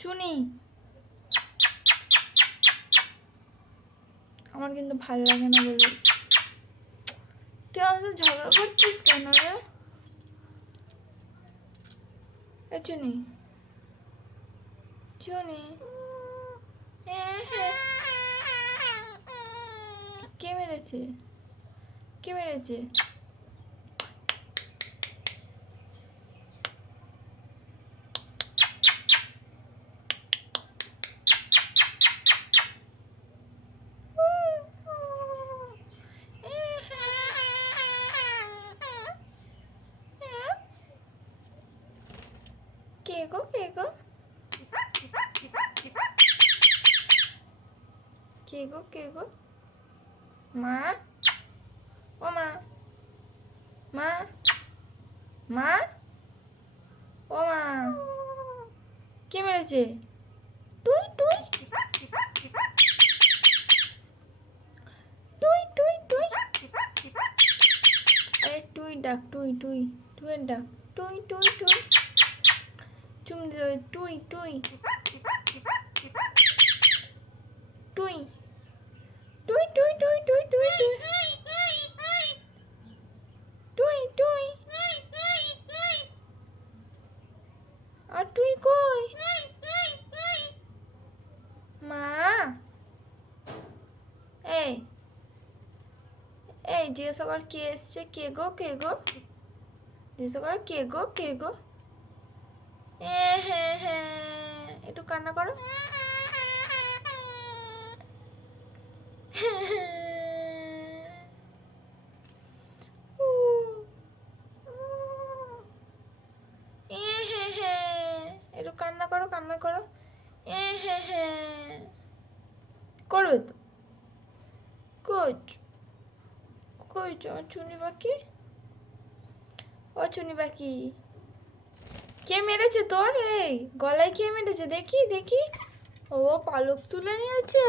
চুনি, আমার কিন্তু ভালো লাগে না বলে। তুই আমাদের ঝগড়া করছিস কেন রে? চুনি, চুনি, কে মেরেছে? কে মেরেছে? কে গো, কে গো, কে গো, কে গো? মা, ও মা, মা, মা, ও মা, কে মেরেছে? তুই তুই তুই তুই তুই, আরে তুই ডাক, তুই তুই তুই ডাক, তুই তুই তুই, চুম দিতে হবে, তুই তুই তুই তুই তুই তুই তুই তুই তুই তুই, আর তুই কই? মা, এই এই জিজ্ঞাসা কর কে এসছে, কে গো, কে গো, জিজ্ঞাসা কর কে গো, কে গো। হ্যাঁ হ্যাঁ, একটু কান্না করো। একটু কান্না করো, কান্না করো। করো তো, কোচ কোচ আমার চুনি বাকি, ও চুনি বাকি, কে মেরেছে তোর? এই গলায় কে মেরেছে? দেখি দেখি, ও পালক তুলে নিয়েছে।